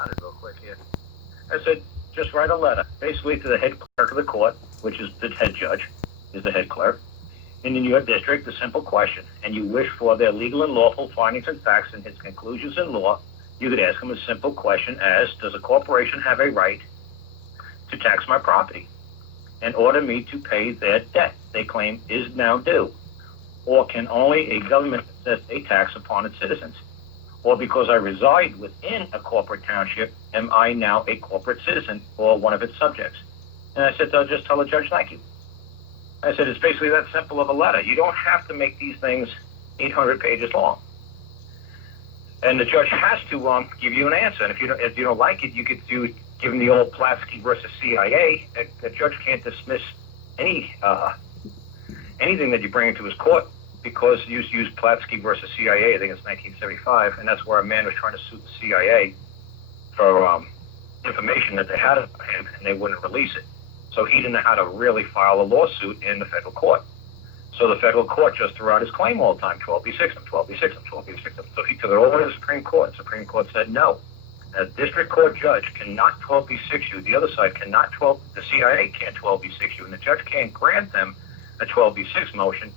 found it real quick here. I said, just write a letter, basically to the head clerk of the court, which is the head judge, is the head clerk, and in your district, a simple question, and you wish for their legal and lawful findings and facts and his conclusions in law, you could ask him a simple question as, does a corporation have a right to tax my property and order me to pay their debt they claim is now due? Or can only a government assess a tax upon its citizens? Or because I reside within a corporate township, am I now a corporate citizen or one of its subjects? And I said, just tell the judge, thank you. I said, it's basically that simple of a letter. You don't have to make these things 800 pages long. And the judge has to give you an answer. And if you don't like it, you could give him the old Platsky versus CIA. The judge can't dismiss anything that you bring into his court because you used Platsky versus CIA. I think it's 1975, and that's where a man was trying to sue the CIA for information that they had of him, and they wouldn't release it. So he didn't know how to really file a lawsuit in the federal court. So the federal court just threw out his claim all the time, 12b6 him, 12b6 him, 12b6 him. So he took it all to the Supreme Court. The Supreme Court said no. A district court judge cannot 12b6 you. The other side cannot the CIA can't 12b6 you, and the judge can't grant them a 12b6 motion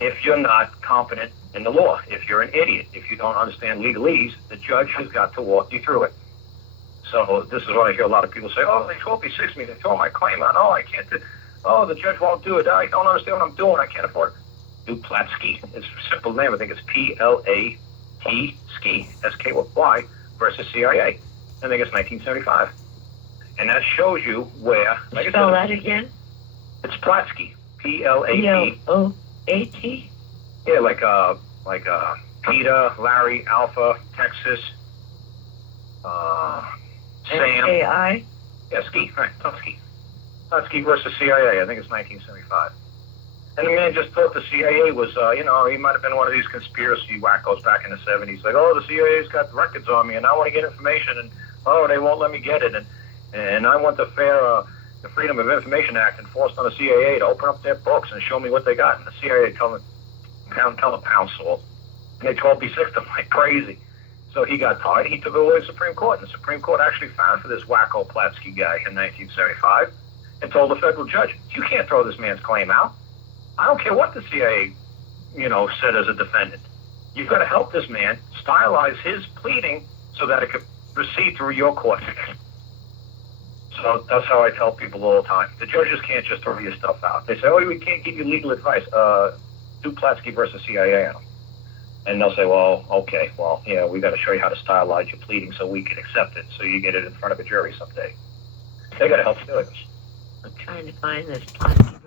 if you're not competent in the law, if you're an idiot, if you don't understand legalese. The judge has got to walk you through it. So this is what I hear a lot of people say, oh, they 12b6 me, they throw my claim out. Oh, I can't do. Oh, the judge won't do it. I don't understand what I'm doing. I can't afford it. Do Platsky. It's a simple name. I think it's P-L-A-T, ski, S-K-Y, versus CIA. I think it's 1975. And that shows you where... Like Spell that again? It's Platsky. P-L-A-T. P-L-O-A-T? Yeah, like Peter, Larry, Alpha, Texas, Sam. A-I? Yeah, ski, right, Platsky. Platsky versus CIA, I think it's 1975. And the man just thought the CIA was, he might have been one of these conspiracy wackos back in the 70s. Like, oh, the CIA's got records on me, and I want to get information, and, oh, they won't let me get it. And I want the Freedom of Information Act enforced on the CIA to open up their books and show me what they got. And the CIA tell them pound salt. And they 12b6 him like crazy. So he got tired. He took it away to the Supreme Court. And the Supreme Court actually found for this wacko Platsky guy in 1975 and told the federal judge, you can't throw this man's claim out. I don't care what the CIA, said as a defendant. You've got to help this man stylize his pleading so that it could proceed through your court. So that's how I tell people all the time. The judges can't just throw your stuff out. They say, oh, we can't give you legal advice. Do Platsky versus CIA on them. And they'll say, well, okay, well, we got to show you how to stylize your pleading so we can accept it, so you get it in front of a jury someday. They got to help you do it. I'm trying to find this Platsky